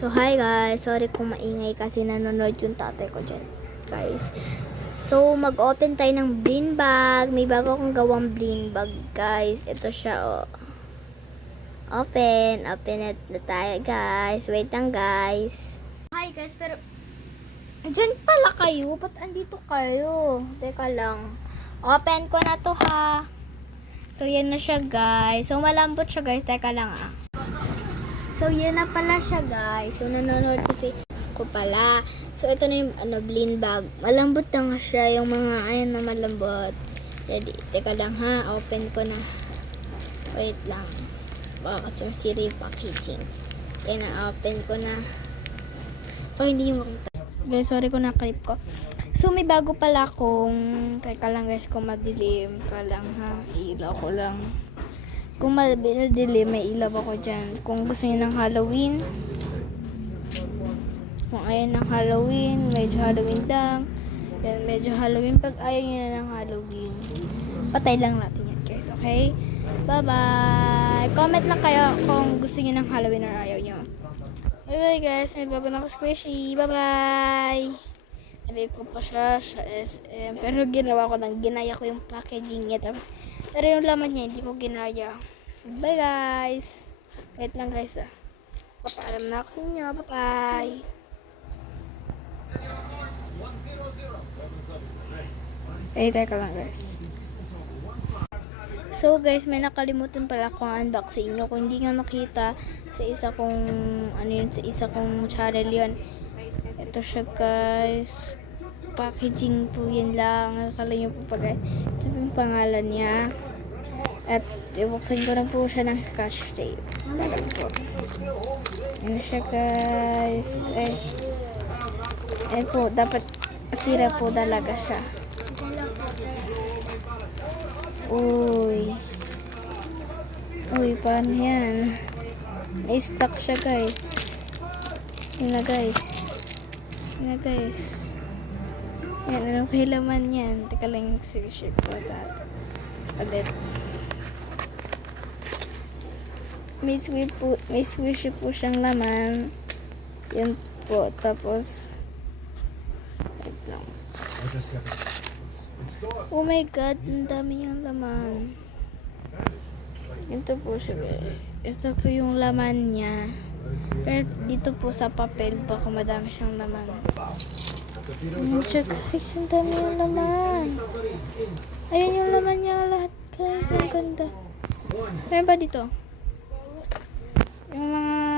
So, hi guys. Sorry kung maingay kasi nanonood yung tatay ko dyan, guys. So, mag-open tayo ng bling bag. May bago akong gawang bling bag, guys. Ito siya, oh. Open it na tayo, guys. Wait lang, guys. Hi, guys. Pero, dyan pala kayo. Ba't andito kayo? Teka lang. Open ko na to, ha. So, yan na siya, guys. So, malambot siya, guys. Teka lang, ah. So, yan na pala siya, guys. So, nanonood kasi ko pala. So, ito na yung bling bag. Malambot na nga siya. Yung mga, ayan na malambot. Ready. Teka lang, ha. Open ko na. Wait lang. Baka kasi masira yung packaging. Yan na. Open ko na. Oh, hindi yung makita. Guys, sorry kung nakalip ko. So, may bago pala akong, teka lang guys, kung madilim ka lang ha, ilaw ko lang. Kung madilim, may ilaw ako dyan. Kung gusto niyo ng Halloween, kung ayaw ng Halloween, medyo Halloween lang. Yan, medyo Halloween. Pag ayaw niyo na ng Halloween, patay lang natin yan guys, okay? Bye-bye! Comment lang kayo kung gusto niyo ng Halloween or ayaw niyo. Bye-bye guys, may bago na ako squishy. Bye-bye! Sabi ko pa siya sa SM. Pero ginawa ko lang, ginaya ko yung packaging niya. Tapos, pero yung laman niya, hindi ko ginaya. Bye guys! Wait lang guys ah. Papaalam na ako sa inyo. Bye-bye! Teka lang guys. So guys, may nakalimutan pala akong unbox sa inyo. Kung hindi nga nakita sa isa kong, sa isa kong channel yun. Ito siya guys. Packaging po yan lang. Nakakala nyo po pag ito po yung pangalan niya. At ibuksan ko na po siya ng scotch tape. Parang po. Yan siya guys. Po. Dapat sira po talaga siya. Uy. Uy, paano yan? May stuck siya guys. Yun na guys. Yun na guys. Yan, ano kay laman yan? Teka lang, ship ko that. Ulit. May squishy po siyang laman. Yan po. Tapos, wait lang. Oh my god, ang dami niyang laman. Ito po siya guys. Ito po yung laman niya. Pero dito po sa papel, baka madami siyang laman. Check guys, ang dami yung laman. Ayan yung laman niya lahat guys, ang ganda. Meron pa dito. Yung mga